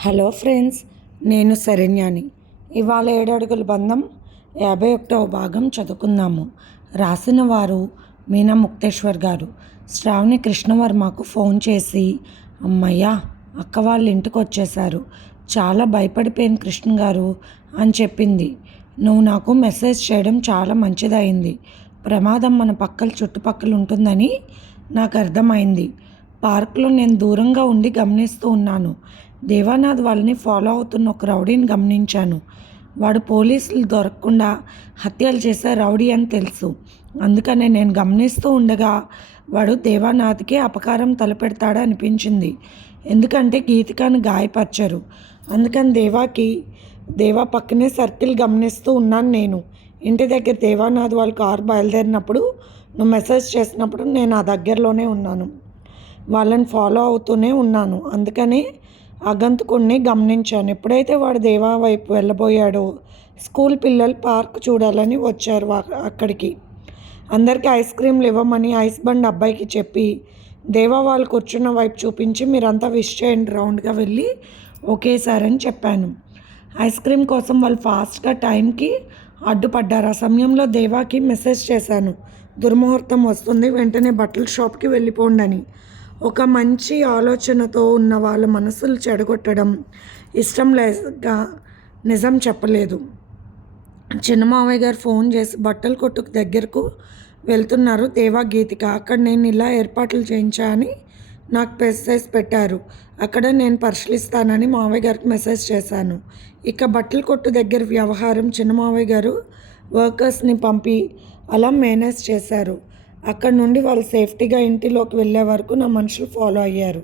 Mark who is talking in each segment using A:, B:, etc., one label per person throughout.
A: Hello friends నేను శరణ్యాని. ఇవాళ ఏడడుగుల బంధం యాభై ఒకటవ భాగం చదువుకుందాము. రాసిన వారు మీనా ముక్తేశ్వర్ గారు. శ్రావణి కృష్ణవర్మకు ఫోన్ చేసి అమ్మయ్యా అక్క వాళ్ళ ఇంటికి వచ్చేసారు చాలా భయపడిపోయింది కృష్ణ గారు అని చెప్పింది. నువ్వు నాకు మెసేజ్ చేయడం చాలా మంచిదైంది ప్రమాదం మన పక్కల చుట్టుపక్కల ఉంటుందని నాకు అర్థమైంది. పార్క్లో నేను దూరంగా ఉండి గమనిస్తూ ఉన్నాను. దేవానాథ్ వాళ్ళని ఫాలో అవుతున్న ఒక రౌడీని గమనించాను. వాడు పోలీసులు దొరకకుండా హత్యలు చేసే రౌడీ అని తెలుసు. అందుకనే నేను గమనిస్తూ ఉండగా వాడు దేవానాథ్కి అపకారం తలపెడతాడు అనిపించింది. ఎందుకంటే గీతికాను గాయపరిచారు. అందుకని దేవాకి దేవా పక్కనే సర్కిల్ గమనిస్తూ ఉన్నాను నేను. ఇంటి దగ్గర దేవానాథ్ వాళ్ళ కారు బయలుదేరినప్పుడు నువ్వు మెసేజ్ చేసినప్పుడు నేను ఆ దగ్గరలోనే ఉన్నాను. వాళ్ళని ఫాలో అవుతూనే ఉన్నాను. అందుకనే ఆగంతుకుణ్ణి గమనించాను. ఎప్పుడైతే వాడు దేవా వైపు వెళ్ళబోయాడో స్కూల్ పిల్లలు పార్క్ చూడాలని వచ్చారు అక్కడికి. అందరికీ ఐస్ క్రీమ్లు ఇవ్వమని ఐస్ బండ్ అబ్బాయికి చెప్పి దేవా వాళ్ళు కూర్చున్న వైపు చూపించి మీరంతా విష్ చేయండి రౌండ్గా వెళ్ళి ఒకేసారి అని చెప్పాను. ఐస్ క్రీమ్ కోసం వాళ్ళు ఫాస్ట్గా టైంకి అడ్డుపడ్డారు. ఆ సమయంలో దేవాకి మెసేజ్ చేశాను. దుర్ముహూర్తం వస్తుంది వెంటనే బట్టల షాప్కి వెళ్ళిపోండి అని ఒక మంచి ఆలోచనతో ఉన్న వాళ్ళ మనసులు చెడగొట్టడం ఇష్టం లేక నిజం చెప్పలేదు. చిన్న మావయ్య గారు ఫోన్ చేసి బట్టల కొట్టుకు దగ్గరకు వెళ్తున్నారు. దేవా గీతిక అక్కడ నేను ఇలా ఏర్పాట్లు చేయించా అని నాకు మెసేజ్ పెట్టారు. అక్కడ నేను పరిశీలిస్తానని మావయ్య గారికి మెసేజ్ చేశాను. ఇక బట్టల కొట్టు దగ్గర వ్యవహారం చిన్న మావయ్య గారు వర్కర్స్ని పంపి అలా మేనేజ్ చేశారు. అక్కడ నుండి వాళ్ళు సేఫ్టీగా ఇంటిలోకి వెళ్ళే వరకు నా మనుషులు ఫాలో అయ్యారు.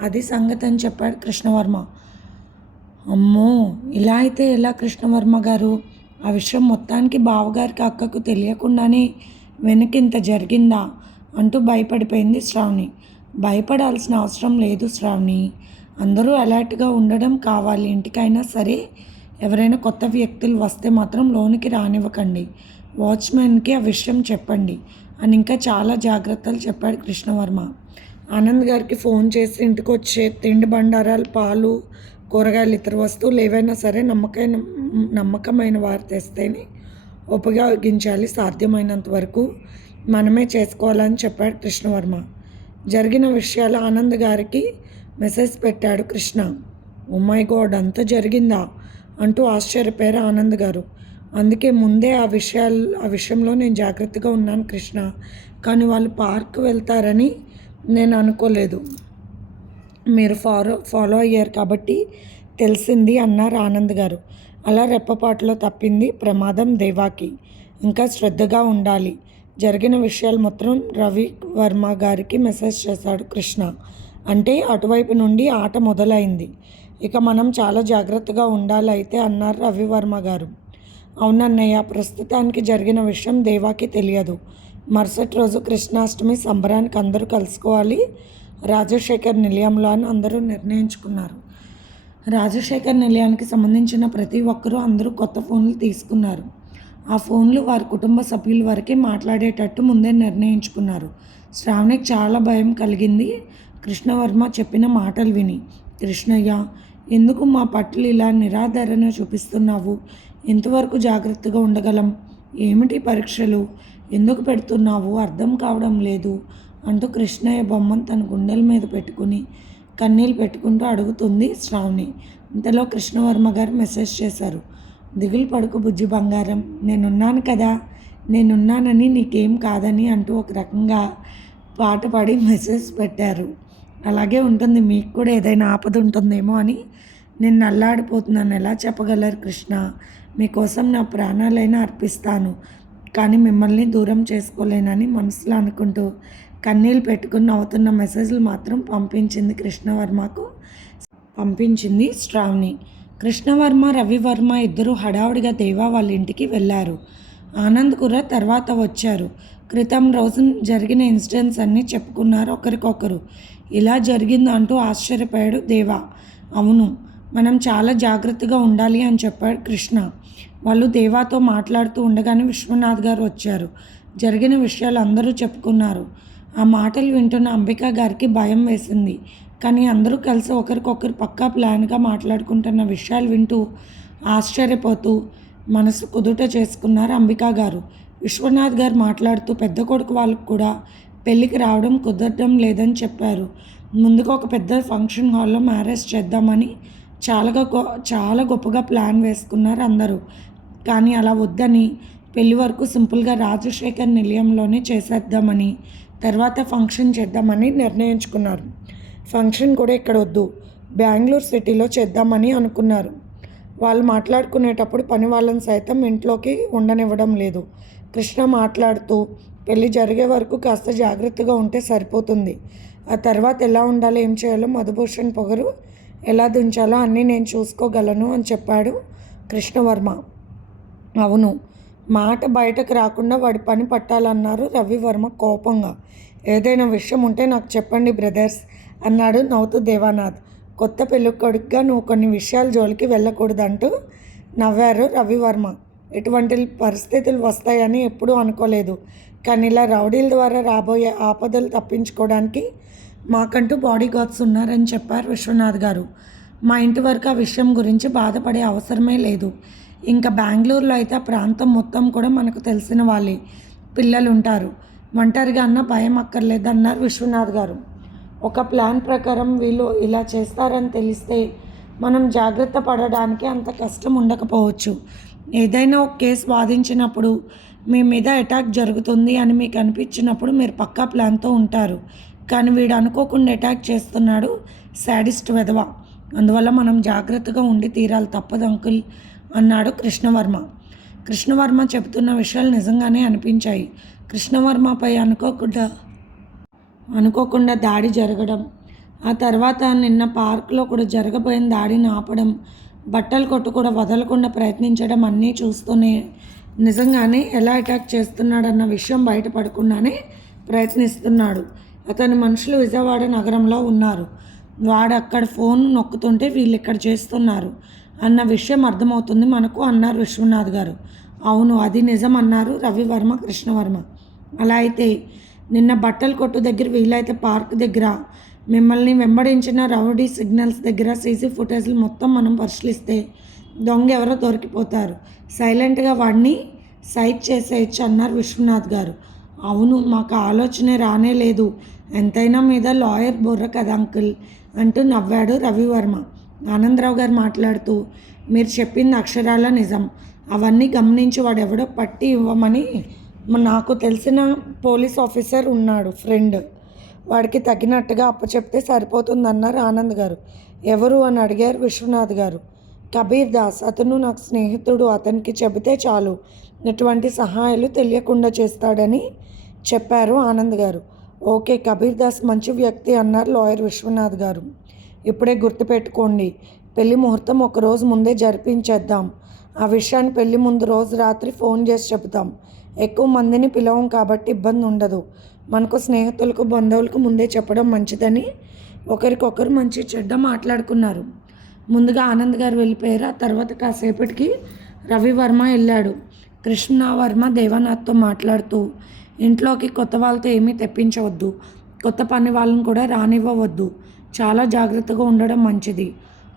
A: అది సంగతి అని చెప్పాడు కృష్ణవర్మ. అమ్మో! ఇలా అయితే ఎలా కృష్ణవర్మ గారు? ఆ విషయం మొత్తానికి బావగారికి అక్కకు తెలియకుండానే వెనకింత జరిగిందా అంటూ భయపడిపోయింది శ్రావణి. భయపడాల్సిన అవసరం లేదు శ్రావణి. అందరూ అలర్ట్గా ఉండడం కావాలి. ఇంటికైనా సరే ఎవరైనా కొత్త వ్యక్తులు వస్తే మాత్రం లోనికి రానివ్వకండి. వాచ్మెన్కి ఆ విషయం చెప్పండి. అని ఇంకా చాలా జాగ్రత్తలు చెప్పాడు కృష్ణవర్మ. ఆనంద్ గారికి ఫోన్ చేసి ఇంటికి వచ్చే తిండి బండారాలు పాలు కూరగాయలు ఇతర వస్తువులు ఏవైనా సరే నమ్మకైన నమ్మకమైన వారు తెస్తేనే ఉపయోగించాలి సాధ్యమైనంత వరకు మనమే చేసుకోవాలని చెప్పాడు కృష్ణవర్మ. జరిగిన విషయాలు ఆనంద్ గారికి మెసేజ్ పెట్టాడు కృష్ణ. ఉమ్మాయి గోడ్ అంత జరిగిందా? అంటూ ఆశ్చర్యపోయారు ఆనంద్ గారు. అందుకే ముందే ఆ విషయాలు ఆ విషయంలో నేను జాగ్రత్తగా ఉన్నాను కృష్ణ. కానీ వాళ్ళు పార్క్ వెళ్తారని నేను అనుకోలేదు. మీరు ఫాలో ఫాలో అయ్యారు కాబట్టి తెలిసింది అన్నారు ఆనంద్ గారు. అలా రెప్పపాటులో తప్పింది ప్రమాదం దేవాకి. ఇంకా శ్రద్ధగా ఉండాలి. జరిగిన విషయాలు మొత్తం రవి వర్మ గారికి మెసేజ్ చేశాడు కృష్ణ. అంటే అటువైపు నుండి ఆట మొదలైంది. ఇక మనం చాలా జాగ్రత్తగా ఉండాలి అయితే అన్నారు రవివర్మ గారు. అవునన్నయ్య ప్రస్తుతానికి జరిగిన విషయం దేవాకి తెలియదు. మరుసటి రోజు కృష్ణాష్టమి సంబరానికి అందరూ కలుసుకోవాలి. రాజశేఖర్ నిలయంలో అని అందరూ నిర్ణయించుకున్నారు. రాజశేఖర్ నిలయానికి సంబంధించిన ప్రతి ఒక్కరూ అందరూ కొత్త ఫోన్లు తీసుకున్నారు. ఆ ఫోన్లు వారి కుటుంబ సభ్యుల వరకే మాట్లాడేటట్టు ముందే నిర్ణయించుకున్నారు. శ్రావణికి చాలా భయం కలిగింది. కృష్ణవర్మ చెప్పిన మాటలు విని కృష్ణయ్య ఎందుకు మా పట్ల ఇలా నిరాదరణ చూపిస్తున్నావు? ఎంతవరకు జాగ్రత్తగా ఉండగలం? ఏమిటి పరీక్షలు? ఎందుకు పెడుతున్నావు? అర్థం కావడం లేదు అంటూ కృష్ణయ్య బొమ్మను తన గుండెల మీద పెట్టుకుని కన్నీళ్ళు పెట్టుకుంటూ అడుగుతుంది శ్రావణి. ఇంతలో కృష్ణవర్మ గారు మెసేజ్ చేశారు. దిగులు పడుకు బుజ్జి బంగారం. నేనున్నాను కదా? నేనున్నానని నీకేం కాదని అంటూ ఒక రకంగా పాట పాడి మెసేజ్ పెట్టారు. అలాగే ఉంటుంది మీకు కూడా ఏదైనా ఆపద ఉంటుందేమో అని. నేను నల్లాడిపోతున్నాను ఎలా చెప్పగలరు కృష్ణ? మీకోసం నా ప్రాణాలైనా అర్పిస్తాను. కానీ మిమ్మల్ని దూరం చేసుకోలేనని మనసులో అనుకుంటూ కన్నీళ్ళు పెట్టుకుని నవ్వుతున్న మెసేజ్లు మాత్రం పంపించింది కృష్ణవర్మకు. పంపించింది శ్రావణి. కృష్ణవర్మ రవివర్మ ఇద్దరు హడావుడిగా దేవా వాళ్ళ ఇంటికి వెళ్ళారు. ఆనంద్ కూడా తర్వాత వచ్చారు. క్రితం రోజు జరిగిన ఇన్సిడెంట్స్ అన్నీ చెప్పుకున్నారు ఒకరికొకరు. ఇలా జరిగింది అంటూ ఆశ్చర్యపోయాడు దేవా. అవును మనం చాలా జాగ్రత్తగా ఉండాలి అని చెప్పాడు కృష్ణ. వాళ్ళు దేవాతో మాట్లాడుతూ ఉండగానే విశ్వనాథ్ గారు వచ్చారు. జరిగిన విషయాలు అందరూ చెప్పుకున్నారు. ఆ మాటలు వింటున్న అంబికా గారికి భయం వేసింది. కానీ అందరూ కలిసి ఒకరికొకరు పక్కా ప్లాన్గా మాట్లాడుకుంటున్న విషయాలు వింటూ ఆశ్చర్యపోతూ మనసు కుదుట చేసుకున్నారు అంబికా గారు. విశ్వనాథ్ గారు మాట్లాడుతూ పెద్ద కొడుకు వాళ్ళకు కూడా పెళ్ళికి రావడం కుదరడం లేదని చెప్పారు. ముందుగా ఒక పెద్ద ఫంక్షన్ హాల్లో మ్యారేజ్ చేద్దామని చాలా గొ- చాలా గొప్పగా ప్లాన్ వేసుకున్నారు అందరూ. కానీ అలా వద్దని పెళ్ళి వరకు సింపుల్గా రాజశేఖర్ నిలయంలోనే చేసేద్దామని తర్వాత ఫంక్షన్ చేద్దామని నిర్ణయించుకున్నారు. ఫంక్షన్ కూడా ఇక్కడ వద్దు బెంగళూరు సిటీలో చేద్దామని అనుకున్నారు. వాళ్ళు మాట్లాడుకునేటప్పుడు పని వాళ్ళని సైతం ఇంట్లోకి ఉండనివ్వడం లేదు. కృష్ణ మాట్లాడుతూ పెళ్ళి జరిగే వరకు కాస్త జాగ్రత్తగా ఉంటే సరిపోతుంది. ఆ తర్వాత ఎలా ఉండాలో ఏం చేయాలో మధుభూషణ్ పొగరు ఎలా దించాలో అన్నీ నేను చూసుకోగలను అని చెప్పాడు కృష్ణవర్మ. అవును మాట బయటకు రాకుండా వాడి పని పట్టాలన్నారు రవివర్మ కోపంగా. ఏదైనా విషయం ఉంటే నాకు చెప్పండి బ్రదర్స్ అన్నాడు నవ్వుతూ దేవానాథ్. కొత్త పెళ్ళికొడుకుగా నువ్వు కొన్ని విషయాల జోలికి వెళ్ళకూడదంటూ నవ్వారు రవివర్మ. ఎటువంటి పరిస్థితులు వస్తాయని ఎప్పుడూ అనుకోలేదు. కానీ ఇలా రౌడీల ద్వారా రాబోయే ఆపదలు తప్పించుకోవడానికి మాకంటూ బాడీ గార్డ్స్ ఉన్నారని చెప్పారు విశ్వనాథ్ గారు. మా ఇంటి వరకు ఆ విషయం గురించి బాధపడే అవసరమే లేదు. ఇంకా బెంగళూరులో అయితే ఆ ప్రాంతం మొత్తం కూడా మనకు తెలిసిన వాళ్ళే. పిల్లలు ఉంటారు ఒంటరిగా అన్న భయం అక్కర్లేదు అన్నారు విశ్వనాథ్ గారు. ఒక ప్లాన్ ప్రకారం వీళ్ళు ఇలా చేస్తారని తెలిస్తే మనం జాగ్రత్త పడడానికి అంత కష్టం ఉండకపోవచ్చు. ఏదైనా ఒక కేసు వాదించినప్పుడు మీ మీద అటాక్ జరుగుతుంది అని మీకు అనిపించినప్పుడు మీరు పక్కా ప్లాన్తో ఉంటారు. కానీ వీడు అనుకోకుండా అటాక్ చేస్తున్నాడు. శాడిస్ట్ వెధవ. అందువల్ల మనం జాగ్రత్తగా ఉండి తీరాలి. తప్పదు అంకుల్ అన్నాడు కృష్ణవర్మ. కృష్ణవర్మ చెబుతున్న విషయాలు నిజంగానే అనిపించాయి. కృష్ణవర్మపై అనుకోకుండా అనుకోకుండా దాడి జరగడం ఆ తర్వాత నిన్న పార్క్లో కూడా జరగబోయిన దాడిని ఆపడం బట్టలు కొట్టు కూడా వదలకుండా ప్రయత్నించడం అన్నీ చూస్తూనే నిజంగానే ఎలా అటాక్ చేస్తున్నాడన్న విషయం బయటపడకుండానే ప్రయత్నిస్తున్నాడు. అతని మనుషులు విజయవాడ నగరంలో ఉన్నారు. వాడు అక్కడ ఫోన్ నొక్కుతుంటే వీళ్ళు ఇక్కడ చేస్తున్నారు. అన్న విషయం అర్థమవుతుంది మనకు అన్నారు విశ్వనాథ్ గారు. అవును అది నిజం అన్నారు రవివర్మ కృష్ణవర్మ. అలా అయితే నిన్న బట్టల కొట్టు దగ్గర వీలైతే పార్క్ దగ్గర మిమ్మల్ని వెంబడించిన రౌడీ సిగ్నల్స్ దగ్గర సీసీ ఫుటేజ్లు మొత్తం మనం పరిశీలిస్తే దొంగ ఎవరో దొరికిపోతారు. సైలెంట్గా వాడిని సైట్ చేసేయచ్చు అన్నారు విశ్వనాథ్ గారు. అవును మాకు ఆలోచనే రానే లేదు. ఎంతైనా మీద లాయర్ బుర్ర కదా అంకుల్? అంటూ నవ్వాడు రవివర్మ. ఆనందరావు గారు మాట్లాడుతూ మీరు చెప్పింది అక్షరాల నిజం. అవన్నీ గమనించి వాడెవడో పట్టి ఇవ్వమని నాకు తెలిసిన పోలీస్ ఆఫీసర్ ఉన్నాడు ఫ్రెండ్. వాడికి తగినట్టుగా అప్పచెప్తే సరిపోతుందన్నారు ఆనంద్ గారు. ఎవరు అని అడిగారు విశ్వనాథ్ గారు. కబీర్ దాస్ అతను నాకు స్నేహితుడు అతనికి చెబితే చాలు. ఎటువంటి సహాయాలు తెలియకుండా చేస్తాడని చెప్పారు ఆనంద్ గారు. ఓకే కబీర్ దాస్ మంచి వ్యక్తి అన్నారు లాయర్ విశ్వనాథ్ గారు. ఇప్పుడే గుర్తుపెట్టుకోండి పెళ్ళి ముహూర్తం ఒక రోజు ముందే జరిపించేద్దాం. ఆ విషయాన్ని పెళ్ళి ముందు రోజు రాత్రి ఫోన్ చేసి చెబుతాం. ఎక్కువ మందిని పిలవం కాబట్టి ఇబ్బంది ఉండదు. మనకు స్నేహితులకు బంధువులకు ముందే చెప్పడం మంచిదని ఒకరికొకరు మంచి చెడ్డ మాట్లాడుకున్నారు. ముందుగా ఆనంద్ గారు వెళ్ళిపోయారు. ఆ తర్వాత కాసేపటికి రవివర్మ వెళ్ళాడు. కృష్ణవర్మ దేవనాథ్తో మాట్లాడుతూ ఇంట్లోకి కొత్త వాళ్ళతో ఏమీ తెప్పించవద్దు. కొత్త పని వాళ్ళని కూడా రానివ్వవద్దు. చాలా జాగ్రత్తగా ఉండడం మంచిది.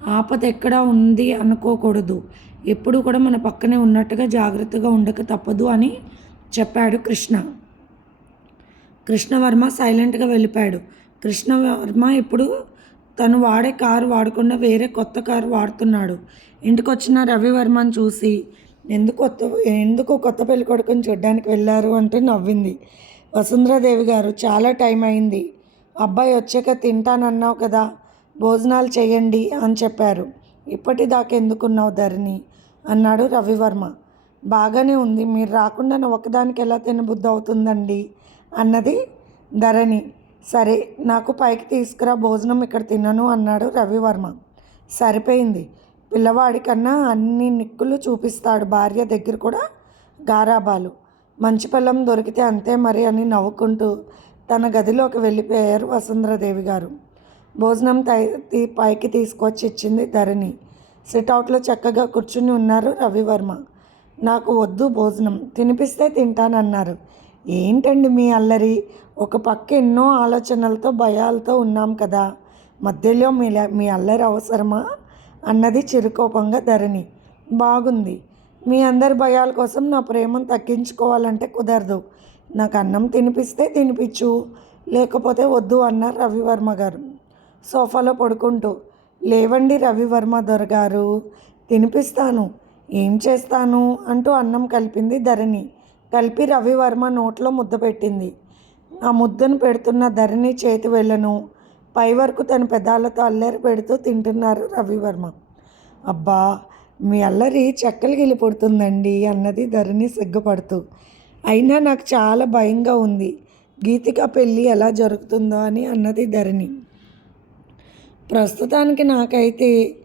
A: ఆపద ఎక్కడ ఉంది అనుకోకూడదు. ఎప్పుడు కూడా మన పక్కనే ఉన్నట్టుగా జాగ్రత్తగా ఉండక తప్పదు అని చెప్పాడు కృష్ణ. కృష్ణవర్మ సైలెంట్గా వెళ్ళిపోయాడు. కృష్ణవర్మ ఇప్పుడు తను వాడే కారు వాడకుండా వేరే కొత్త కారు వాడుతున్నాడు. ఇంటికి వచ్చిన రవివర్మని చూసి ఎందుకు కొత్త ఎందుకు కొత్త పెళ్ళి కొడుకుని చూడ్డానికి వెళ్ళారు అంటూ నవ్వింది. వసుంధరాదేవి గారు చాలా టైం అయింది. అబ్బాయి వచ్చాక తింటానన్నావు కదా భోజనాలు చేయండి అని చెప్పారు. ఇప్పటిదాకా ఎందుకున్నావు ధరణి? అన్నాడు రవివర్మ. బాగానే ఉంది మీరు రాకుండా ఒకదానికి ఎలా తినబుద్ధి అవుతుందండి? అన్నది ధరణి. సరే నాకు పైకి తీసుకురా భోజనం ఇక్కడ తినను అన్నాడు రవివర్మ. సరిపోయింది. పిల్లవాడి కన్నా అన్ని నిక్కులు చూపిస్తాడు భార్య దగ్గర కూడా గారాబాలు. మంచి పిల్లం దొరికితే అంతే మరి అని నవ్వుకుంటూ తన గదిలోకి వెళ్ళిపోయారు వసుంధరదేవి గారు. భోజనం తీ- పైకి తీసుకొచ్చి ఇచ్చింది ధరణి. సిట్అవుట్లో చక్కగా కూర్చుని ఉన్నారు రవివర్మ. నాకు వద్దు భోజనం తినిపిస్తే తింటానన్నారు. ఏంటండి మీ అల్లరి? ఒక పక్క ఎన్నో ఆలోచనలతో భయాలతో ఉన్నాం కదా. మధ్యలో మీ మీ అల్లరి అవసరమా? అన్నది చిరుకోపంగా ధరణి. బాగుంది. మీ అందరి భయాల కోసం నా ప్రేమను తగ్గించుకోవాలంటే కుదరదు. నాకు అన్నం తినిపిస్తే తినిపించు. లేకపోతే వద్దు అన్నారు రవివర్మ గారు. సోఫాలో పడుకుంటూ లేవండి రవివర్మ దొరగారు తినిపిస్తాను. ఏం చేస్తాను? అంటూ అన్నం కలిపింది ధరణి. కలిపి రవివర్మ నోట్లో ముద్ద పెట్టింది. ఆ ముద్దను పెడుతున్న ధరణి చేతి వెళ్ళను పై వరకు తన పెదాలతో అల్లరి పెడుతూ తింటున్నారు రవివర్మ. అబ్బా మీ అల్లరి చెక్కలు గెలిపడుతుందండి అన్నది ధరణి సిగ్గుపడుతూ. అయినా నాకు చాలా భయంగా ఉంది. గీతిక పెళ్ళి ఎలా జరుగుతుందో అని అన్నది ధరణి. ప్రస్తుతానికి నాకైతే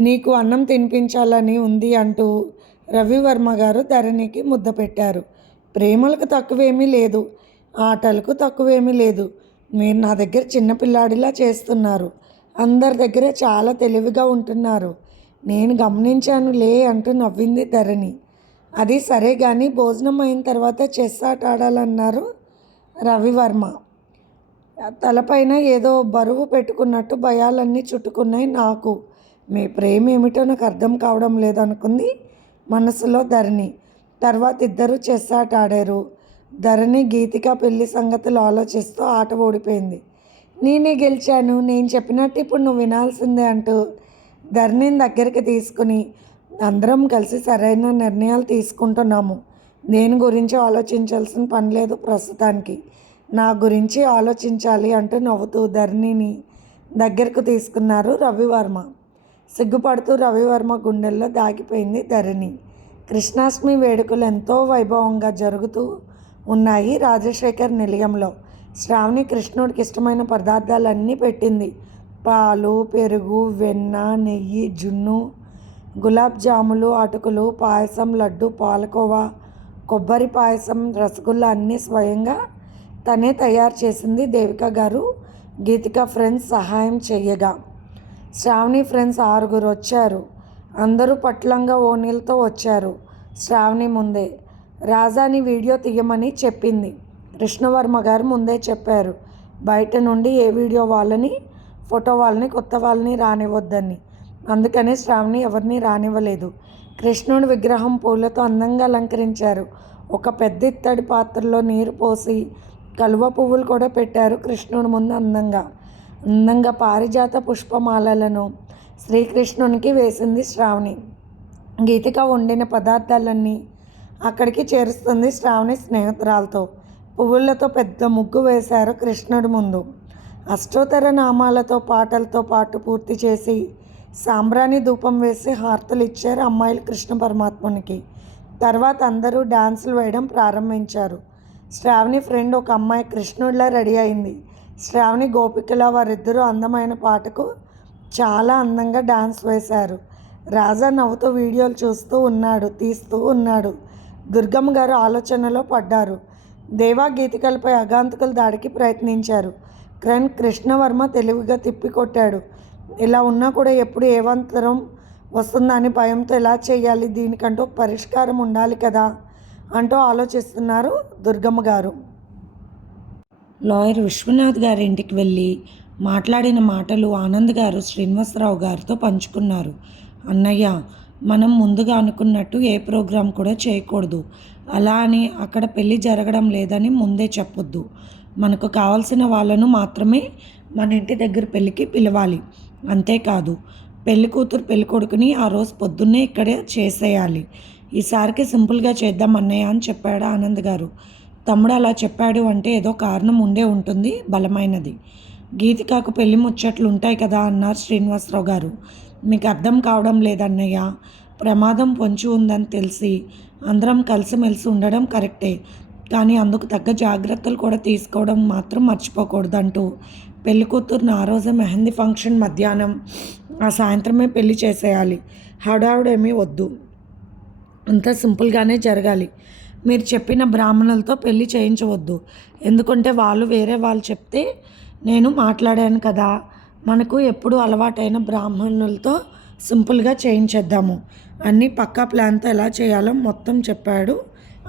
A: నీకు అన్నం తినిపించాలని ఉంది అంటూ రవివర్మ గారు ధరణికి ముద్ద పెట్టారు. ప్రేమలకు తక్కువేమీ లేదు. ఆటలకు తక్కువేమీ లేదు. మీరు నా దగ్గర చిన్నపిల్లాడిలా చేస్తున్నారు. అందరి దగ్గర చాలా తెలివిగా ఉంటున్నారు. నేను గమనించాను లే అంటూ నవ్వింది ధరణి. అది సరే కానీ భోజనం అయిన తర్వాత చెస్ ఆట ఆడాలన్నారు రవివర్మ. తలపైన ఏదో బరువు పెట్టుకున్నట్టు భయాలన్నీ చుట్టుకున్నాయి నాకు. మీ ప్రేమ ఏమిటో నాకు అర్థం కావడం లేదనుకుంది మనసులో ధరణి. తర్వాత ఇద్దరు చెస్ ఆట ఆడారు. ధరణి గీతిక పెళ్ళి సంగతులు ఆలోచిస్తూ ఆట ఓడిపోయింది. నేనే గెలిచాను నేను చెప్పినట్టు ఇప్పుడు నువ్వు వినాల్సిందే అంటూ ధరణిని దగ్గరికి తీసుకుని అందరం కలిసి సరైన నిర్ణయాలు తీసుకుంటున్నాము. దేని గురించి ఆలోచించాల్సిన పని లేదు ప్రస్తుతానికి. నా గురించి ఆలోచించాలి అంటూ నవ్వుతూ ధరణిని దగ్గరకు తీసుకున్నారు రవివర్మ. సిగ్గుపడుతూ రవివర్మ గుండెల్లో దాగిపోయింది ధరణి. కృష్ణాష్టమి వేడుకలు ఎంతో వైభవంగా జరుగుతూ ఉన్నాయి. రాజశేఖర్ నిలయంలో. శ్రావణి కృష్ణుడికి ఇష్టమైన పదార్థాలన్నీ పెట్టింది. పాలు పెరుగు వెన్న నెయ్యి జున్ను గులాబ్ జాములు అటుకులు పాయసం లడ్డు పాలకోవా కొబ్బరి పాయసం రసగుల్లా అన్నీ స్వయంగా తనే తయారు చేసింది దేవిక గారు. గీతిక ఫ్రెండ్స్ సహాయం చెయ్యగా. శ్రావణి ఫ్రెండ్స్ ఆరుగురు వచ్చారు. అందరూ పట్లంగా ఓనీలతో వచ్చారు. శ్రావణి ముందే రాజాని వీడియో తీయమని చెప్పింది. కృష్ణవర్మ గారు ముందే చెప్పారు. బయట నుండి ఏ వీడియో వాళ్ళని ఫోటో వాళ్ళని కొత్త వాళ్ళని రానివ్వద్దని. అందుకని శ్రావణి ఎవరిని రానివ్వలేదు. కృష్ణుడి విగ్రహం పూలతో అందంగా అలంకరించారు. ఒక పెద్ద ఇత్తడి పాత్రలో నీరు పోసి కలువ పువ్వులు కూడా పెట్టారు కృష్ణుడి ముందు అందంగా. అందంగా పారిజాత పుష్పమాలలను శ్రీకృష్ణునికి వేసింది శ్రావణి. గీతిక వండిన పదార్థాలన్నీ అక్కడికి చేరుస్తుంది శ్రావణి స్నేహితురాలతో. పువ్వులతో పెద్ద ముగ్గు వేశారు కృష్ణుడి ముందు. అష్టోత్తర నామాలతో పాటలతో పాటు పూర్తి చేసి సాంబ్రాణి ధూపం వేసి హారతలు ఇచ్చారు అమ్మాయిలు కృష్ణ పరమాత్మునికి. తర్వాత అందరూ డాన్సులు వేయడం ప్రారంభించారు. శ్రావణి ఫ్రెండ్ ఒక అమ్మాయి కృష్ణుడిలా రెడీ అయింది. శ్రావణి గోపికల వారిద్దరూ అందమైన పాటకు చాలా అందంగా డాన్స్ వేశారు. రాజా నవ్వుతూ వీడియోలు చూస్తూ ఉన్నాడు తీస్తూ ఉన్నాడు. దుర్గమ్మ గారు ఆలోచనలో పడ్డారు. దేవా గీతికలపై అగాంతకుల దాడికి ప్రయత్నించారు. క్రన్ కృష్ణవర్మ తెలివిగా తిప్పికొట్టాడు. ఇలా ఉన్నా కూడా ఎప్పుడు ఏవంతరం వస్తుందని భయంతో ఎలా చేయాలి? దీనికంటూ ఒక పరిష్కారం ఉండాలి కదా? అంటూ ఆలోచిస్తున్నారు దుర్గమ్మ గారు. లాయర్ విశ్వనాథ్ గారి ఇంటికి వెళ్ళి మాట్లాడిన మాటలు ఆనంద్ గారు శ్రీనివాసరావు గారితో పంచుకున్నారు. అన్నయ్య మనం ముందుగా అనుకున్నట్టు ఏ ప్రోగ్రాం కూడా చేయకూడదు. అలా అని అక్కడ పెళ్ళి జరగడం లేదని ముందే చెప్పొద్దు. మనకు కావాల్సిన వాళ్ళను మాత్రమే మన ఇంటి దగ్గర పెళ్ళికి పిలవాలి. అంతేకాదు పెళ్ళి కూతురు పెళ్ళి కొడుకుని ఆ రోజు పొద్దున్నే ఇక్కడే చేసేయాలి. ఈసారికి సింపుల్గా చేద్దాం అన్నయ్య అని చెప్పాడు ఆనంద్ గారు. తమ్ముడు అలా చెప్పాడు అంటే ఏదో కారణం ఉండే ఉంటుంది బలమైనది. గీతికాకు పెళ్ళి ముచ్చట్లు ఉంటాయి కదా అన్నారు శ్రీనివాసరావు గారు. మీకు అర్థం కావడం లేదన్నయ్య. ప్రమాదం పొంచి ఉందని తెలిసి అందరం కలిసిమెలిసి ఉండడం కరెక్టే. కానీ అందుకు తగ్గ జాగ్రత్తలు కూడా తీసుకోవడం మాత్రం మర్చిపోకూడదు అంటూ పెళ్ళి కూతురును ఆ రోజే మెహందీ ఫంక్షన్ మధ్యాహ్నం ఆ సాయంత్రమే పెళ్ళి చేసేయాలి. హడావుడేమీ వద్దు. అంతా సింపుల్గానే జరగాలి. మీరు చెప్పిన బ్రాహ్మణులతో పెళ్ళి చేయించవద్దు. ఎందుకంటే వాళ్ళు వేరే వాళ్ళు చెప్తే నేను మాట్లాడాను కదా. మనకు ఎప్పుడు అలవాటైన బ్రాహ్మణులతో సింపుల్గా చేయించేద్దాము. అన్నీ పక్కా ప్లాన్తో ఎలా చేయాలో మొత్తం చెప్పాడు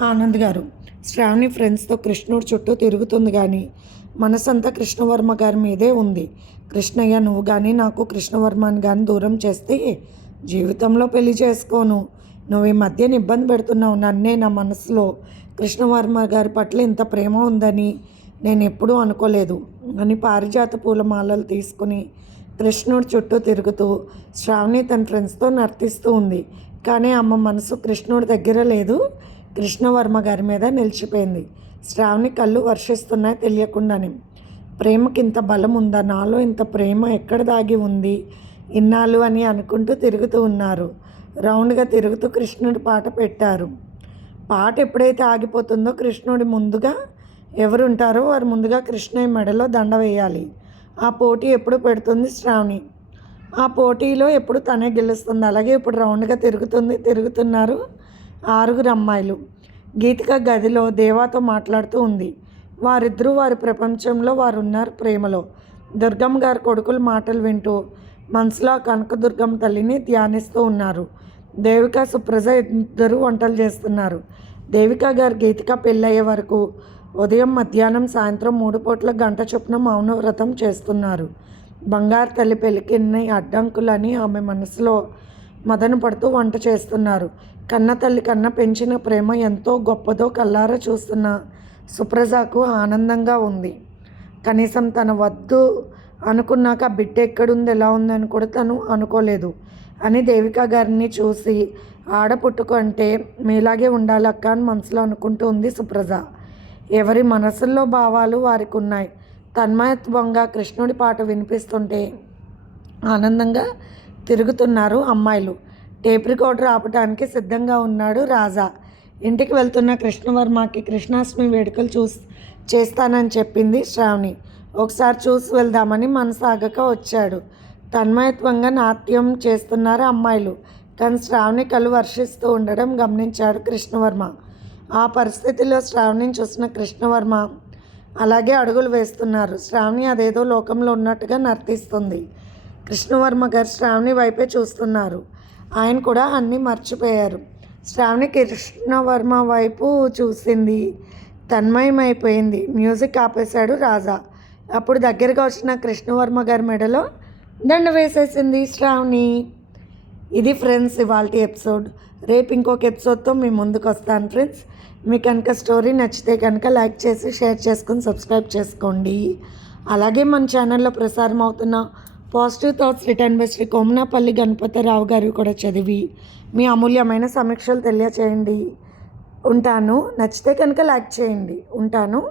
A: ఆనంద్ గారు. శ్రావణి ఫ్రెండ్స్తో కృష్ణుడు చుట్టూ తిరుగుతుంది కానీ మనసంతా కృష్ణవర్మ గారి మీదే ఉంది. కృష్ణయ్య నువ్వు కానీ నాకు కృష్ణవర్మని కానీ దూరం చేస్తే జీవితంలో పెళ్ళి చేసుకోను. నువ్వు ఈ మధ్యన ఇబ్బంది పెడుతున్నావు నన్నే నా మనసులో. కృష్ణవర్మ గారి పట్ల ఇంత ప్రేమ ఉందని నేను ఎప్పుడూ అనుకోలేదు. అని పారిజాత పూల మాలలు తీసుకుని కృష్ణుడి చుట్టూ తిరుగుతూ శ్రావణి తన ఫ్రెండ్స్తో నర్తిస్తూ ఉంది. కానీ అమ్మ మనసు కృష్ణుడి దగ్గర లేదు. కృష్ణవర్మ గారి మీద నిలిచిపోయింది. శ్రావణి కళ్ళు వర్షిస్తున్నాయి తెలియకుండానే. ప్రేమకి ఇంత బలం ఉందా? నాలో ఇంత ప్రేమ ఎక్కడ దాగి ఉంది? ఇన్నాళ్ళు అని అనుకుంటూ తిరుగుతూ ఉన్నారు. రౌండ్గా తిరుగుతూ కృష్ణుడి పాట పెట్టారు. పాట ఎప్పుడైతే ఆగిపోతుందో కృష్ణుడి ముందుగా ఎవరుంటారో వారు ముందుగా కృష్ణయ్య మెడలో దండ వేయాలి. ఆ పోటీ ఎప్పుడు పెడుతుంది శ్రావణి? ఆ పోటీలో ఎప్పుడు తనే గెలుస్తుంది? అలాగే ఇప్పుడు రౌండ్గా తిరుగుతుంది తిరుగుతున్నారు ఆరుగురు అమ్మాయిలు. గీతిక గదిలో దేవాతో మాట్లాడుతూ ఉంది. వారిద్దరూ వారి ప్రపంచంలో వారు ఉన్నారు ప్రేమలో. దుర్గమ్మ గారి కొడుకుల మాటలు వింటూ మనసులో కనకదుర్గమ్మ తల్లిని ధ్యానిస్తూ ఉన్నారు. దేవిక సుప్రజ ఇద్దరు వంటలు చేస్తున్నారు. దేవిక గారు గీతిక పెళ్ళయ్యే వరకు ఉదయం మధ్యాహ్నం సాయంత్రం మూడు పూట్ల గంట చొప్పున మౌన వ్రతం చేస్తున్నారు. బంగారు తల్లి పెళ్ళికిన్ని అడ్డంకులని ఆమె మనసులో మదన పడుతూ వంట చేస్తున్నారు. కన్న తల్లి కన్న పెంచిన ప్రేమ ఎంతో గొప్పదో కల్లారా చూస్తున్న సుప్రజకు ఆనందంగా ఉంది. కనీసం తన వద్దు అనుకున్నాక ఆ బిడ్డ ఎక్కడుంది ఎలా ఉందని కూడా తను అనుకోలేదు. అని దేవిక గారిని చూసి ఆడపుట్టుకుంటే మీలాగే ఉండాలక్క అని మనసులో అనుకుంటూ ఉంది సుప్రజ. ఎవరి మనసుల్లో భావాలు వారికి ఉన్నాయి తన్మయత్వంగా కృష్ణుడి పాట వినిపిస్తుంటే ఆనందంగా తిరుగుతున్నారు అమ్మాయిలు. టేప్ రికార్డర్ ఆపటానికి సిద్ధంగా ఉన్నాడు రాజా. ఇంటికి వెళ్తున్న కృష్ణవర్మకి కృష్ణాష్టమి వేడుకలు చూసి చేస్తానని చెప్పింది శ్రావణి. ఒకసారి చూసి వెళ్దామని మనసాగక వచ్చాడు. తన్మయత్వంగా నాట్యం చేస్తున్నారు అమ్మాయిలు. కానీ శ్రావణి కళ్ళు వర్షిస్తూ ఉండడం గమనించాడు కృష్ణవర్మ. ఆ పరిస్థితిలో శ్రావణిని చూసిన కృష్ణవర్మ అలాగే అడుగులు వేస్తున్నారు. శ్రావణి అదేదో లోకంలో ఉన్నట్టుగా నర్తిస్తుంది. కృష్ణవర్మ గారు శ్రావణి వైపే చూస్తున్నారు. ఆయన కూడా అన్నీ మర్చిపోయారు. శ్రావణి కృష్ణవర్మ వైపు చూసింది. తన్మయమైపోయింది. మ్యూజిక్ ఆపేశాడు రాజా. అప్పుడు దగ్గరగా వచ్చిన కృష్ణవర్మ గారి మెడలో దండ వేసేసింది శ్రావణి. ఇది ఫ్రెండ్స్ ఇవాళ ఎపిసోడ్. రేపు ఇంకొక ఎపిసోడ్తో మీ ముందుకు వస్తాను ఫ్రెండ్స్. మీకు కనుక స్టోరీ నచ్చితే కనుక లైక్ చేసి షేర్ చేసుకొని సబ్స్క్రైబ్ చేసుకోండి. అలాగే మన ఛానల్లో ప్రసారం అవుతున్న positive thoughts written by Shri Komanapalli Ganapathi Rao garu కూడా చదివి మీ అమూల్యమైన సమీక్షలు తెలియచేయండి. ఉంటాను. నచ్చితే కనుక లైక్ చేయండి. ఉంటాను.